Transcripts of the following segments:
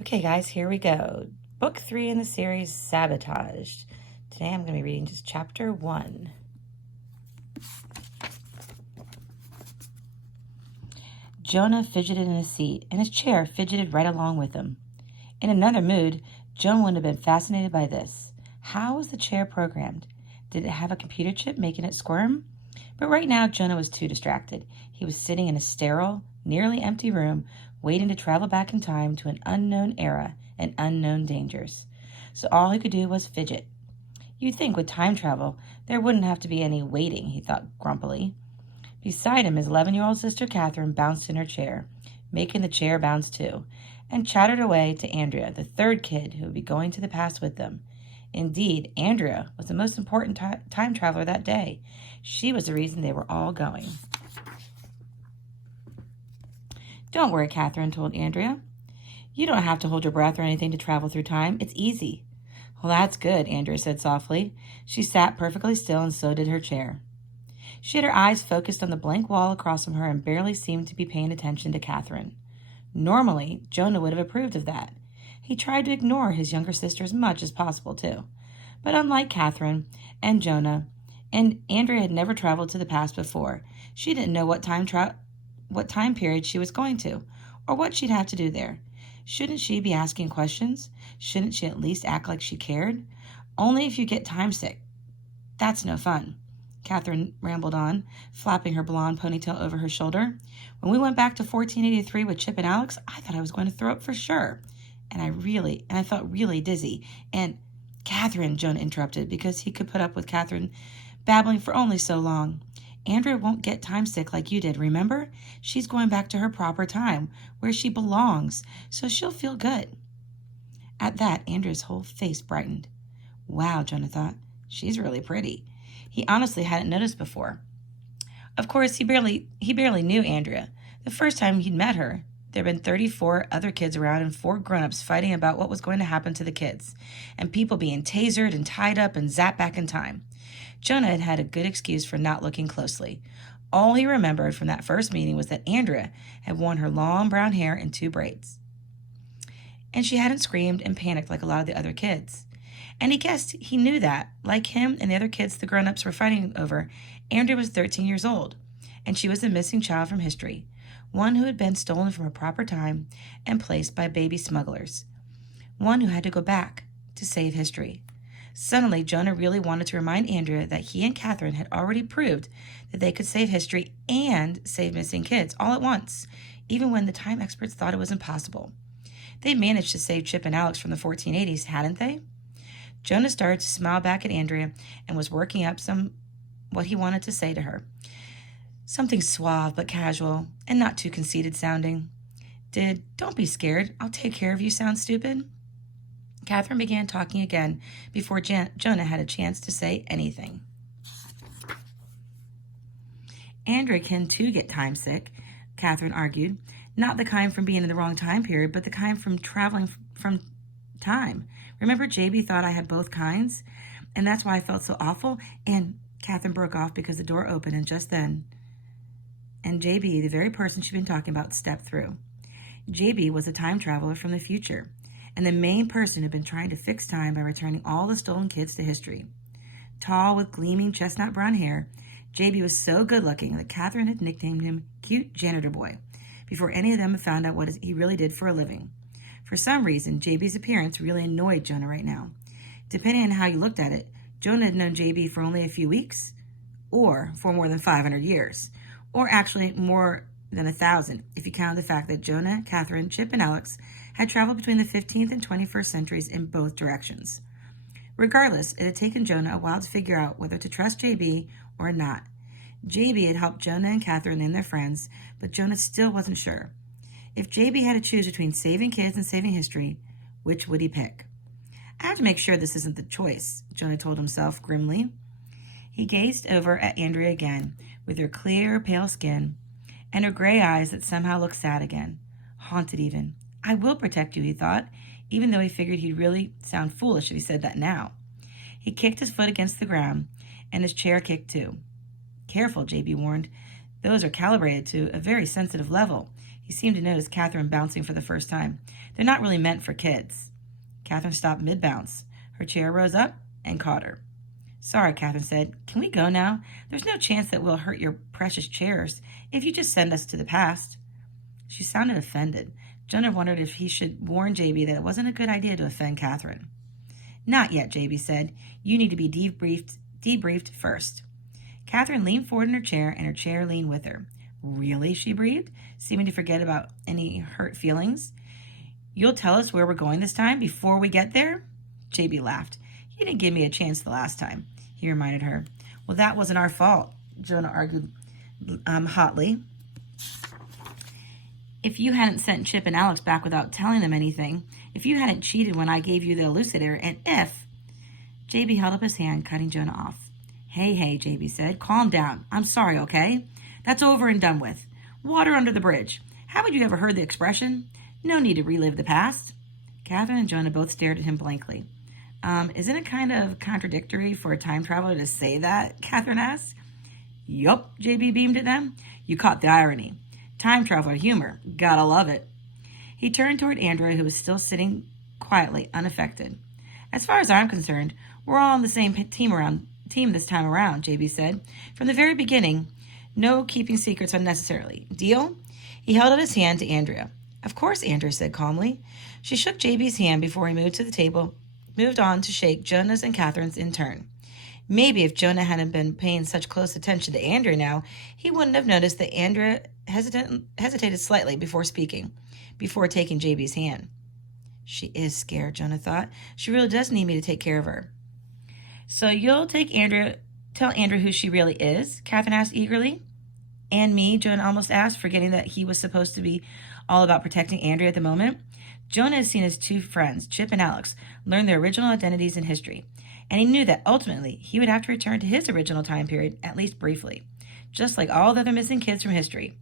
Okay, guys, here we go. Book 3 in the series, Sabotaged. Today I'm going to be reading just chapter 1. Jonah fidgeted in his seat, and his chair fidgeted right along with him. In another mood, Jonah would have been fascinated by this. How was the chair programmed? Did it have a computer chip making it squirm? But right now, Jonah was too distracted. He was sitting in a sterile, nearly empty room, waiting to travel back in time to an unknown era and unknown dangers. So all he could do was fidget. You'd think with time travel, there wouldn't have to be any waiting, he thought grumpily. Beside him, his 11-year-old sister Catherine bounced in her chair, making the chair bounce too, and chattered away to Andrea, the third kid who would be going to the past with them. Indeed, Andrea was the most important time traveler that day. She was the reason they were all going. Don't worry, Catherine told Andrea. You don't have to hold your breath or anything to travel through time. It's easy. Well, that's good, Andrea said softly. She sat perfectly still, and so did her chair. She had her eyes focused on the blank wall across from her and barely seemed to be paying attention to Catherine. Normally, Jonah would have approved of that. He tried to ignore his younger sister as much as possible, too. But unlike Catherine and Jonah, and Andrea had never traveled to the past before, she didn't know what time period she was going to, or what she'd have to do there. Shouldn't she be asking questions? Shouldn't she at least act like she cared? Only if you get time sick. That's no fun. Catherine rambled on, flapping her blonde ponytail over her shoulder. When we went back to 1483 with Chip and Alex, I thought I was going to throw up for sure. And I felt really dizzy. And Catherine, Jonah interrupted, because he could put up with Catherine babbling for only so long. Andrea won't get time sick like you did, remember? She's going back to her proper time, where she belongs, so she'll feel good. At that, Andrea's whole face brightened. Wow, Jonah thought, she's really pretty. He honestly hadn't noticed before. Of course, he barely knew Andrea. The first time he'd met her, there had been 34 other kids around and 4 grown-ups fighting about what was going to happen to the kids, and people being tasered and tied up and zapped back in time. Jonah had had a good excuse for not looking closely. All he remembered from that first meeting was that Andrea had worn her long brown hair in 2 braids. And she hadn't screamed and panicked like a lot of the other kids. And he guessed he knew that, like him and the other kids the grown-ups were fighting over, Andrea was 13 years old, and she was a missing child from history, one who had been stolen from a proper time and placed by baby smugglers, one who had to go back to save history. Suddenly, Jonah really wanted to remind Andrea that he and Catherine had already proved that they could save history and save missing kids all at once, even when the time experts thought it was impossible. They'd managed to save Chip and Alex from the 1480s, hadn't they? Jonah started to smile back at Andrea and was working up what he wanted to say to her. Something suave but casual and not too conceited sounding. Don't be scared, I'll take care of you sound stupid? Catherine began talking again before Jonah had a chance to say anything. Andrea can too get time sick, Catherine argued. Not the kind from being in the wrong time period, but the kind from traveling from time. Remember JB thought I had both kinds? And that's why I felt so awful? And Catherine broke off because the door opened, and just then, and JB, the very person she'd been talking about, stepped through. JB was a time traveler from the future, and the main person had been trying to fix time by returning all the stolen kids to history. Tall, with gleaming chestnut brown hair, JB was so good-looking that Catherine had nicknamed him Cute Janitor Boy before any of them had found out what he really did for a living. For some reason, JB's appearance really annoyed Jonah right now. Depending on how you looked at it, Jonah had known JB for only a few weeks, or for more than 500 years, or actually more than 1,000 if you count the fact that Jonah, Catherine, Chip, and Alex had traveled between the 15th and 21st centuries in both directions. Regardless, it had taken Jonah a while to figure out whether to trust JB or not. JB had helped Jonah and Catherine and their friends, but Jonah still wasn't sure. If JB had to choose between saving kids and saving history, which would he pick? I have to make sure this isn't the choice, Jonah told himself grimly. He gazed over at Andrea again, with her clear, pale skin, and her gray eyes that somehow looked sad again, haunted even. I will protect you, he thought, even though he figured he'd really sound foolish if he said that now. He kicked his foot against the ground, and his chair kicked too. Careful, JB warned. Those are calibrated to a very sensitive level. He seemed to notice Catherine bouncing for the first time. They're not really meant for kids. Catherine stopped mid-bounce. Her chair rose up and caught her. Sorry, Catherine said. Can we go now? There's no chance that we'll hurt your precious chairs if you just send us to the past. She sounded offended. Jonah wondered if he should warn JB that it wasn't a good idea to offend Catherine. Not yet, JB said. You need to be debriefed first. Catherine leaned forward in her chair, and her chair leaned with her. Really? She breathed, seeming to forget about any hurt feelings. You'll tell us where we're going this time before we get there? JB laughed. You didn't give me a chance the last time, he reminded her. Well, that wasn't our fault, Jonah argued hotly. If you hadn't sent Chip and Alex back without telling them anything, if you hadn't cheated when I gave you the elucidator, and if... JB held up his hand, cutting Jonah off. Hey, JB said. Calm down. I'm sorry, okay? That's over and done with. Water under the bridge. Haven't you ever heard the expression? No need to relive the past. Catherine and Jonah both stared at him blankly. Isn't it kind of contradictory for a time traveler to say that? Catherine asked. Yup, JB beamed at them. You caught the irony. Time traveler humor. Gotta love it. He turned toward Andrea, who was still sitting quietly, unaffected. As far as I'm concerned, we're all on the same team this time around, JB said. From the very beginning, no keeping secrets unnecessarily. Deal? He held out his hand to Andrea. Of course, Andrea said calmly. She shook JB's hand before he moved on to shake Jonah's and Catherine's in turn. Maybe if Jonah hadn't been paying such close attention to Andrea now, he wouldn't have noticed that Andrea hesitated slightly before speaking, before taking JB's hand. She is scared, Jonah thought. She really does need me to take care of her. So you'll tell Andrea who she really is? Catherine asked eagerly. And me, Jonah almost asked, forgetting that he was supposed to be all about protecting Andrea at the moment. Jonah had seen his two friends, Chip and Alex, learn their original identities in history, and he knew that ultimately he would have to return to his original time period, at least briefly, just like all the other missing kids from history.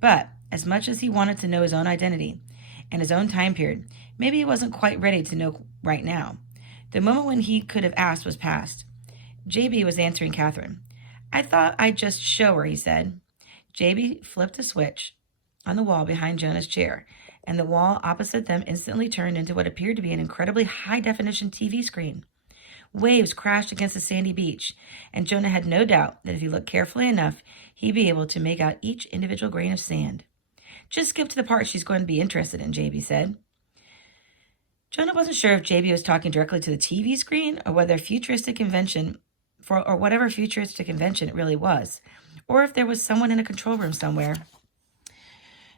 But as much as he wanted to know his own identity and his own time period, maybe he wasn't quite ready to know right now. The moment when he could have asked was past. JB was answering Catherine. I thought I'd just show her, he said. JB flipped a switch on the wall behind Jonah's chair, and the wall opposite them instantly turned into what appeared to be an incredibly high-definition TV screen. Waves crashed against the sandy beach, and Jonah had no doubt that if he looked carefully enough, he'd be able to make out each individual grain of sand. Just skip to the part she's going to be interested in, JB said. Jonah wasn't sure if JB was talking directly to the TV screen or whatever futuristic convention it really was, or if there was someone in a control room somewhere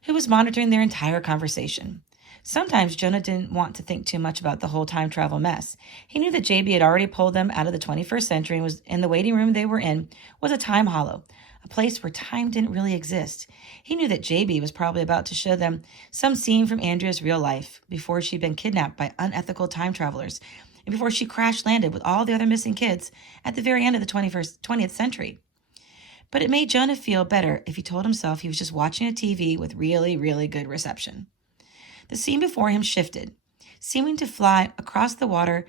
who was monitoring their entire conversation. Sometimes Jonah didn't want to think too much about the whole time travel mess. He knew that JB had already pulled them out of the 21st century and was in the waiting room they were in was a time hollow, a place where time didn't really exist. He knew that JB was probably about to show them some scene from Andrea's real life before she'd been kidnapped by unethical time travelers and before she crash-landed with all the other missing kids at the very end of the 20th century. But it made Jonah feel better if he told himself he was just watching a TV with really, really good reception. The scene before him shifted, seeming to fly across the water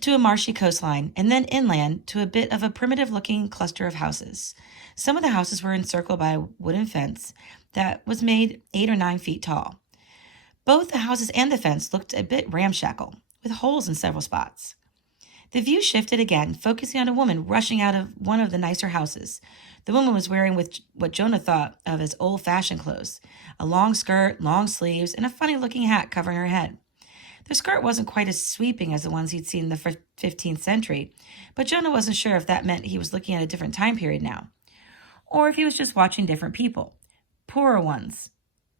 to a marshy coastline and then inland to a bit of a primitive-looking cluster of houses. Some of the houses were encircled by a wooden fence that was made 8 or 9 feet tall. Both the houses and the fence looked a bit ramshackle, with holes in several spots. The view shifted again, focusing on a woman rushing out of one of the nicer houses. The woman was wearing what Jonah thought of as old-fashioned clothes, a long skirt, long sleeves, and a funny-looking hat covering her head. The skirt wasn't quite as sweeping as the ones he'd seen in the 15th century, but Jonah wasn't sure if that meant he was looking at a different time period now, or if he was just watching different people, poorer ones,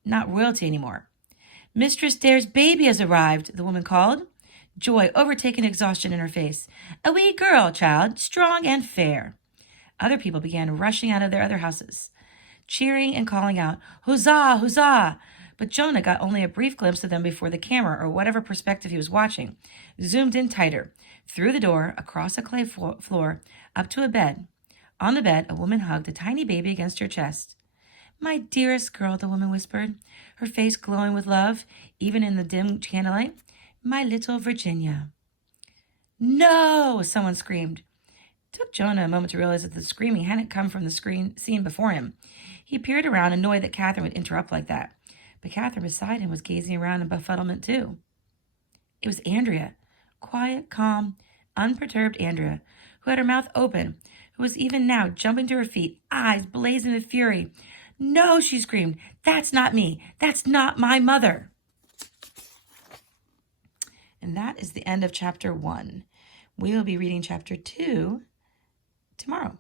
not royalty anymore. Mistress Dare's baby has arrived, the woman called, joy overtaking exhaustion in her face. A wee girl, child, strong and fair. Other people began rushing out of their other houses, cheering and calling out, Huzzah, huzzah! But Jonah got only a brief glimpse of them before the camera, or whatever perspective he was watching, zoomed in tighter, through the door, across a clay floor, up to a bed. On the bed, a woman hugged a tiny baby against her chest. My dearest girl, the woman whispered, her face glowing with love, even in the dim candlelight. My little Virginia. No! Someone screamed. It took Jonah a moment to realize that the screaming hadn't come from the scene before him. He peered around, annoyed that Catherine would interrupt like that. But Catherine beside him was gazing around in befuddlement too. It was Andrea. Quiet, calm, unperturbed Andrea, who had her mouth open, who was even now jumping to her feet, eyes blazing with fury. "No," she screamed. "That's not me. That's not my mother." And that is the end of chapter 1. We will be reading chapter 2 tomorrow.